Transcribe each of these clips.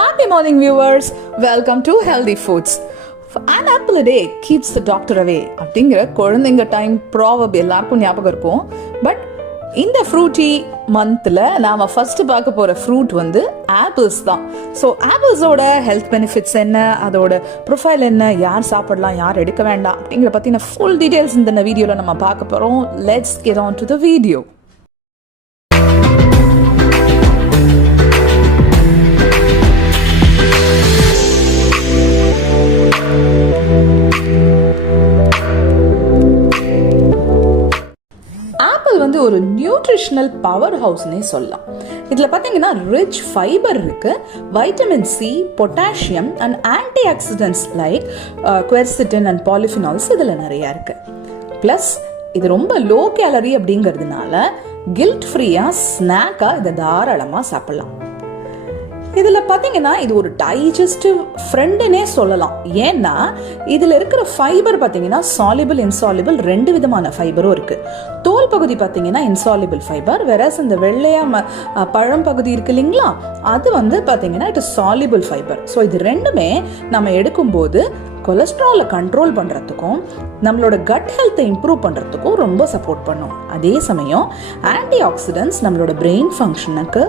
Happy morning, viewers. Welcome to Healthy Foods. An apple a day keeps the doctor away. அப்படிங்கிற குழந்தைங்க time proverb எல்லாருக்கும் ஞாபகம் இருக்கும். But இந்த ஃப்ரூட்டி மந்த்தில் நாம் ஃபர்ஸ்ட் பார்க்க போகிற ஃப்ரூட் வந்து ஆப்பிள்ஸ் தான். ஸோ ஆப்பிள்ஸோட ஹெல்த் பெனிஃபிட்ஸ் என்ன, அதோட ப்ரொஃபைல் என்ன, யார் சாப்பிடலாம், யார் எடுக்க வேண்டாம் அப்படிங்கிற பற்றின ஃபுல் டீட்டெயில்ஸ் இந்த வீடியோவில் நம்ம பார்க்க போகிறோம். Let's get on to the video. வந்து ஒரு நியூட்ரிஷனல் பவர் ஹவுஸ்னே சொல்லலாம். இதில் பார்த்தீங்கன்னா ரிச் ஃபைபர் இருக்கு, vitamin C, potassium and antioxidants like quercetin and polyphenols இதில் நிறையா இருக்கு. ப்ளஸ் இது ரொம்ப லோ கேலரி அப்படிங்கிறதுனால கில்ட் ஃப்ரீயாக ஸ்நாக்காக இதை தாராளமாக சாப்பிடலாம். இதில் பார்த்தீங்கன்னா இது ஒரு டைஜஸ்டிவ் ஃப்ரெண்டுனே சொல்லலாம். ஏன்னா இதில் இருக்கிற ஃபைபர் பார்த்தீங்கன்னா சாலிபிள், இன்சாலிபிள் ரெண்டு விதமான ஃபைபரும் இருக்குது. தோல் பகுதி பார்த்தீங்கன்னா இன்சாலிபிள் ஃபைபர், வேறஸ் இந்த வெள்ளையா பழம் பகுதி இருக்கு இல்லைங்களா, அது வந்து பார்த்தீங்கன்னா it is soluble fibre. So இது ரெண்டுமே நம்ம எடுக்கும்போது கொலஸ்ட்ராலை கண்ட்ரோல் பண்ணுறதுக்கும் நம்மளோட கட் ஹெல்த்தை இம்ப்ரூவ் பண்ணுறதுக்கும் ரொம்ப சப்போர்ட் பண்ணும். அதே சமயம் ஆன்டி ஆக்சிடென்ட்ஸ் நம்மளோட பிரெயின் ஃபங்க்ஷனுக்கு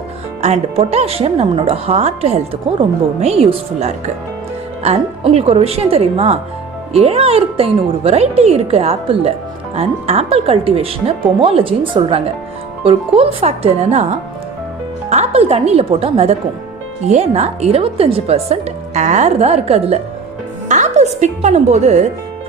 அண்ட் பொட்டாசியம் நம்மளோட ஹார்ட் ஹெல்த்துக்கும் ரொம்பவுமே யூஸ்ஃபுல்லாக இருக்குது. அண்ட் உங்களுக்கு ஒரு விஷயம் தெரியுமா, 7500 வெரைட்டி இருக்குது ஆப்பிளில். அண்ட் ஆப்பிள் கல்டிவேஷனை பொமோலஜின்னு சொல்கிறாங்க. ஒரு கூல் ஃபேக்ட் என்னென்னா, ஆப்பிள் தண்ணியில் போட்டால் மிதக்கும். ஏன்னா 25% ஏர் தான் இருக்குது அதில். ஆப்பிள்ஸ் பிக் பண்ணும்போது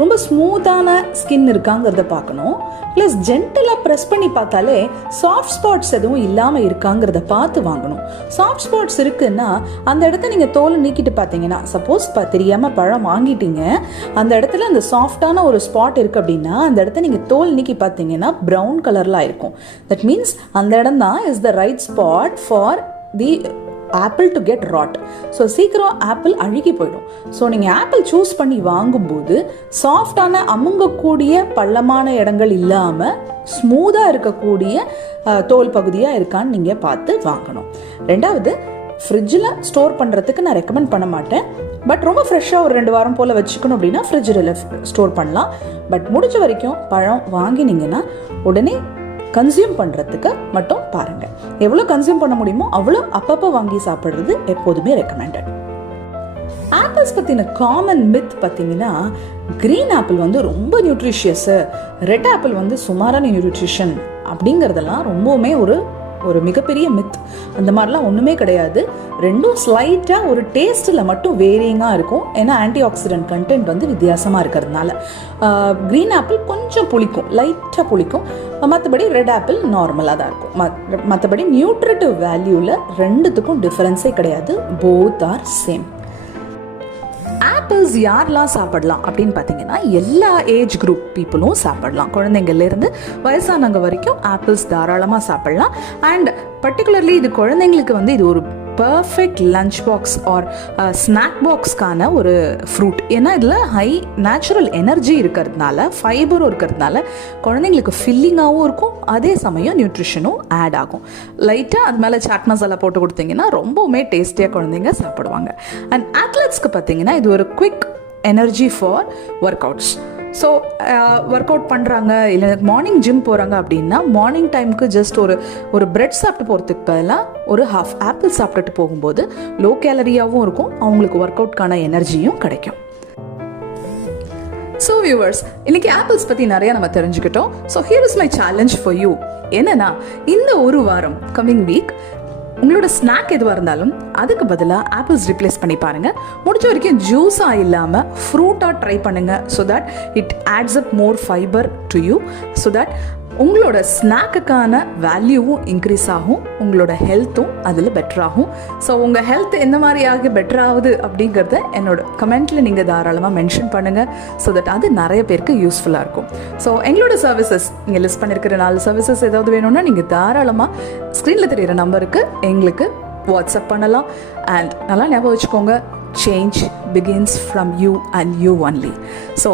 ரொம்ப ஸ்மூத்தான ஸ்கின் இருக்காங்கிறத பார்க்கணும். ப்ளஸ் ஜென்டலாக ப்ரெஸ் பண்ணி பார்த்தாலே சாஃப்ட் ஸ்பாட்ஸ் எதுவும் இல்லாமல் இருக்காங்கிறத பார்த்து வாங்கணும். சாஃப்ட் ஸ்பாட்ஸ் இருக்குன்னா அந்த இடத்த நீங்கள் தோலை நீக்கிட்டு பார்த்தீங்கன்னா, சப்போஸ் தெரியாமல் பழம் வாங்கிட்டீங்க, அந்த இடத்துல அந்த சாஃப்டான ஒரு ஸ்பாட் இருக்குது அப்படின்னா அந்த இடத்த நீங்கள் தோல் நீக்கி பார்த்தீங்கன்னா ப்ரௌன் கலரில் இருக்கும். தட் மீன்ஸ் அந்த இடம் தான் is the right spot for the apple to get rot. So சீக்கிரம் ஆப்பிள் அழுகி போயிடும். ஸோ நீங்கள் ஆப்பிள் சூஸ் பண்ணி வாங்கும்போது சாஃப்டான அமுங்கக்கூடிய பள்ளமான இடங்கள் இல்லாமல் ஸ்மூத்தாக இருக்கக்கூடிய தோல் பகுதியாக இருக்கான்னு நீங்கள் பார்த்து வாங்கணும். ரெண்டாவது, ஃப்ரிட்ஜில் ஸ்டோர் பண்ணுறதுக்கு நான் ரெக்கமெண்ட் பண்ண மாட்டேன். பட் ரொம்ப ஃப்ரெஷ்ஷாக ஒரு 2 வாரம் போல் வச்சுக்கணும் அப்படின்னா ஃப்ரிட்ஜில் ஸ்டோர் பண்ணலாம். பட் முடிஞ்ச வரைக்கும் பழம் வாங்கினீங்கன்னா உடனே கன்சியூம் பண்ணுறதுக்கு மட்டும் பாருங்கள். எவ்வளோ கன்சியூம் பண்ண முடியுமோ அவ்வளோ அப்பப்போ வாங்கி சாப்பிட்றது எப்போதுமே ரெக்கமெண்டட். ஆப்பிள்ஸ் பற்றின காமன் மித் பார்த்தீங்கன்னா, கிரீன் ஆப்பிள் வந்து ரொம்ப நியூட்ரிஷியஸு, ரெட் ஆப்பிள் வந்து சுமாரான நியூட்ரிஷன் அப்படிங்கிறதெல்லாம் ரொம்பவுமே ஒரு மிகப்பெரிய மித். அந்த மாதிரிலாம் ஒன்றுமே கிடையாது. ரெண்டும் ஸ்லைட்டாக ஒரு டேஸ்ட்டில் மட்டும் வேரியிங்காக இருக்கும். ஏன்னா ஆன்டி ஆக்சிடென்ட் கண்டென்ட் வந்து வித்தியாசமாக இருக்கிறதுனால. க்ரீன் ஆப்பிள் கொஞ்சம் புளிக்கும், லைட்டாக புளிக்கும். மற்றபடி ரெட் ஆப்பிள் நார்மலாக தான் இருக்கும். மற்றபடி நியூட்ரிட்டிவ் வேல்யூவில் ரெண்டுத்துக்கும் டிஃபரன்ஸே கிடையாது. Both are same. ஆப்பிள்ஸ் யாரெல்லாம் சாப்பிடலாம் அப்படின்னு பார்த்தீங்கன்னா, எல்லா ஏஜ் குரூப் பீப்புளும் சாப்பிடலாம். குழந்தைங்கள்லேருந்து வயசானவங்க வரைக்கும் ஆப்பிள்ஸ் தாராளமாக சாப்பிடலாம். அண்ட் பர்டிகுலர்லி இது குழந்தைங்களுக்கு வந்து இது ஒரு perfect lunch box or snack பாக்ஸ்க்கான ஒரு ஃப்ரூட். ஏன்னா இதில் ஹை நேச்சுரல் எனர்ஜி இருக்கிறதுனால, ஃபைபரும் இருக்கிறதுனால குழந்தைங்களுக்கு ஃபில்லிங்காகவும் இருக்கும், அதே சமயம் நியூட்ரிஷனும் ஆட் ஆகும். லைட்டாக அது மேலே சாட் மசாலா போட்டு கொடுத்தீங்கன்னா ரொம்பவுமே டேஸ்டியாக குழந்தைங்க சாப்பிடுவாங்க. அண்ட் அத்லெட்ஸ்க்கு பார்த்தீங்கன்னா இது ஒரு quick energy for work outs. So work out பண்ணுறாங்க, இல்லை மார்னிங் ஜிம் போகிறாங்க அப்படின்னா மார்னிங் டைமுக்கு ஜஸ்ட் ஒரு பிரெட் சாப்பிட்டு போகிறதுக்கு பதிலாக ஒரு ஹாஃப் ஆப்பிள் சாப்பிட்டுட்டு போகும்போது லோ கேலரியாகவும் இருக்கும், அவங்களுக்கு ஒர்க் அவுட்கான எனர்ஜியும் கிடைக்கும். ஸோ வியூவர்ஸ், இன்னைக்கு ஆப்பிள்ஸ் பற்றி நிறையா நம்ம தெரிஞ்சுக்கிட்டோம். So here is my challenge for you. என்னன்னா, இந்த ஒரு வாரம் கம்மிங் வீக் உங்களோட ஸ்நாக் எதுவாக இருந்தாலும் அதுக்கு பதிலாக ஆப்பிள்ஸ் ரிப்ளேஸ் பண்ணி பாருங்கள். முடிஞ்ச வரைக்கும் ஜூஸாக இல்லாமல் ஃப்ரூட்டாக ட்ரை பண்ணுங்கள். So that it ads up more fibre to you. So that உங்களோட ஸ்நாக்குக்கான வேல்யூவும் இன்க்ரீஸ் ஆகும், உங்களோட ஹெல்த்தும் அதில் பெட்டராகும். ஸோ உங்கள் ஹெல்த் எந்த மாதிரியாக பெட்டர் ஆகுது அப்படிங்கிறத என்னோட கமெண்ட்டில் நீங்கள் தாராளமாக மென்ஷன் பண்ணுங்கள். ஸோ தட் அது நிறைய பேருக்கு யூஸ்ஃபுல்லாக இருக்கும். ஸோ எங்களோட சர்வீசஸ் நீங்கள் லிஸ்ட் பண்ணியிருக்கிற 4 சர்வீசஸ் ஏதாவது வேணும்னா நீங்கள் தாராளமாக ஸ்க்ரீனில் தெரிகிற நம்பருக்கு எங்களுக்கு வாட்ஸ்அப் பண்ணலாம். அண்ட் நல்லா ஞாபகம் வச்சுக்கோங்க, change begins from you and you only. So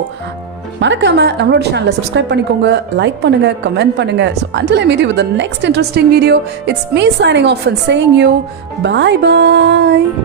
மறக்காம நம்மளோட சேனலை சப்ஸ்கிரைப் பண்ணிக்கோங்க, லைக் பண்ணுங்க, கமெண்ட் பண்ணுங்க. So until I meet you with the next interesting video, it's me signing off and saying you bye bye.